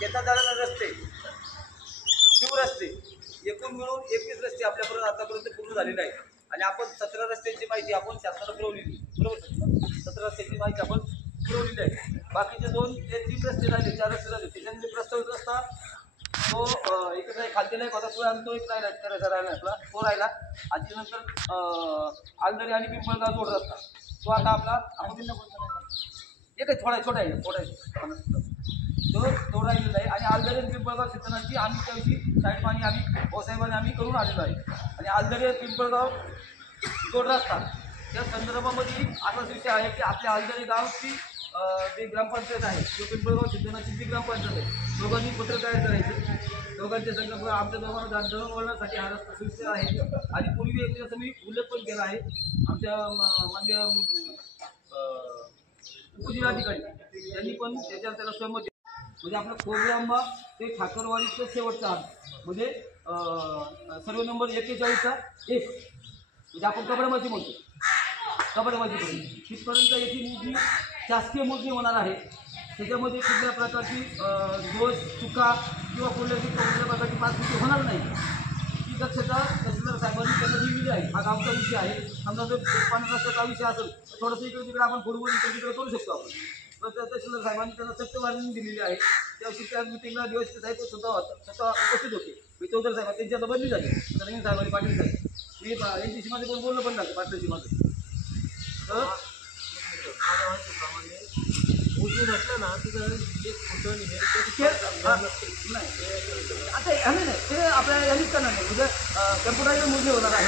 शेतात जाणारे रस्ते, शिव रस्ते एकूण मिळून 21 रस्ते आपल्यापर्यंत आतापर्यंत पूर्ण झालेले आहेत. आणि आपण 17 रस्त्यांची माहिती आपण शासनाला पुरवलेली, बरोबर. 17 रस्त्यांची माहिती आपण पुरवलेली आहे. बाकीचे 2 ते 3 रस्ते राहिले, 4 रस्ते राहिले. त्याच्यामध्ये प्रस्तावित रस्ता तो इकडे खालतीला एक होता, तो आणि तो एक राहिला, राहिला आपला तो राहिला. आणि नंतर आलदरी आणि पिंपळगाव जोड रस्ता तो आता आपला एक थोडा छोटा आहे तो राहिलेला आहे. आणि आलदरी आणि पिंपळगाव सिद्धनाथची आम्ही त्याविषयी साईड पाणी आम्ही भाऊसाहेबांनी आम्ही करून आलेलो आहे. आणि आलदरी पिंपळगाव जोड रस्ता त्या संदर्भामध्ये असा विषय आहे की आपल्या आलदरी गावची जे ग्रामपंचायत आहे किंवा पिंपळगाव सिद्धनाथची जी ग्रामपंचायत आहे, दोघांनी पत्र तयार करायचे. दोघांच्या संघ आमच्या दोघांना दळणवळणासाठी हा रस्ता सुविधा आहे. आणि पूर्वी एक दिवस मी उल्लेख पण केला आहे आमच्या मान्य उपजिल्हाधिकारी त्यांनी पण त्याच्यावर त्याला सहमती. म्हणजे आपलं खोबरेआंबा ते ठाकरवाडीचं शेवटचा हात म्हणजे सर्वे नंबर 41चा 1 म्हणजे आपण कबडमाची म्हणतो, कबडमाची तिथपर्यंत याची मोजणी शासकीय मोजणी होणार आहे. त्याच्यामध्ये कुठल्या प्रकारची दोष चुका किंवा कुठल्या प्रकारची पाचपैकी होणार नाही ही दक्षता तहसीलदार साहेबांनी त्यांना दिलेली आहे. हा गावचा विषय आहे. समजा जर पाणी रस्त्याचा विषय असेल तर थोडंसं इकडे तिकडे आपण फुटबॉल इकडे तिकडे करू शकतो आपण. तर तहसीलदार साहेबांनी त्यांना सक्त वॉर्निंग दिलेली आहे. त्याविषयी त्या मिटिंगला दिवस साहेब स्वतः उपस्थित होते. मी चौधरी साहेब त्यांची आता बदली झाली, नवीन साहेबांनी पाटील साहेब मी यांच्याशी माझं कोण बोलणं पण झालं पाटलाशी माझं. तर मोजून असलं ना तिथं एक फोटो नाही आता आम्ही नाही ते आपल्या यानीच करणार नाही. म्हणजे कम्प्युटरचं मोजणी होणार आहे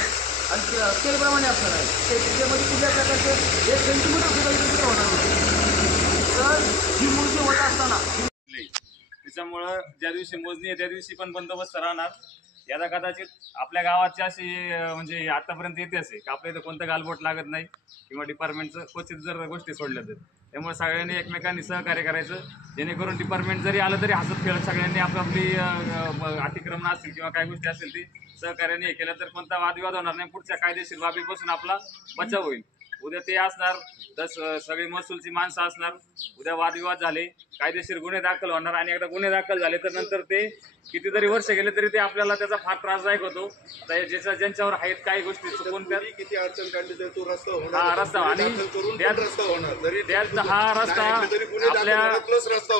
आणि स्केलप्रमाणे असणार आहे. ते त्याच्यामध्ये कुठल्या प्रकारचे 1 सेंटीमीटर सुद्धा होणार नाही. तर ही मोजणी होत असताना त्याच्यामुळं ज्या दिवशी मोजणी आहे त्या दिवशी पण बंदोबस्त राहणार. याला कदाचित आपल्या गावाची अशी म्हणजे आतापर्यंत येते असे की आपल्या इथं कोणतं गालबोट लागत नाही किंवा डिपार्टमेंटचं क्वचित जर गोष्टी सोडल्या तर. त्यामुळे सगळ्यांनी एकमेकांनी सहकार्य करायचं जेणेकरून डिपार्टमेंट जरी आलं तरी हसत खेळत सगळ्यांनी आपली अतिक्रमण असतील किंवा काही गोष्टी असतील ती सहकार्याने हे केलं तर कोणता वादविवाद होणार नाही. पुढच्या कायदेशीर बाबीपासून आपला बचाव होईल. उद्या ते असणार तर सगळी महसूलची माणसं असणार. उद्या वादविवाद झाले कायदेशीर गुन्हे दाखल होणार आणि एकदा गुन्हे दाखल झाले तर नंतर ते कितीतरी वर्ष गेले तरी ते आपल्याला त्याचा फार त्रासदायक होतो. आता ज्यांच्यावर आहेत काही गोष्टी चुकून किती अडचण काढली तर तो रस्ता होणार. हा रस्ता आणि हा रस्ता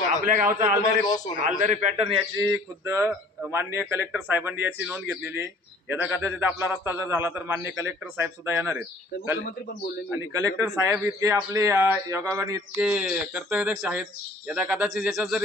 आपल्या गावचा आलदरी पॅटर्न याची खुद्द माननीय कलेक्टर साहेबांनी याची नोंद घेतलेली आहे. यदा कदाचित आपला रस्ता जर झाला तर माननीय कलेक्टर साहेब सुद्धा येणार आहेत. मुख्यमंत्री पण बोलले आणि कलेक्टर साहेब इतके आपले योगायोगाने इतके कर्तव्यदक्ष आहेत. यदा कदाचित याच्यात जर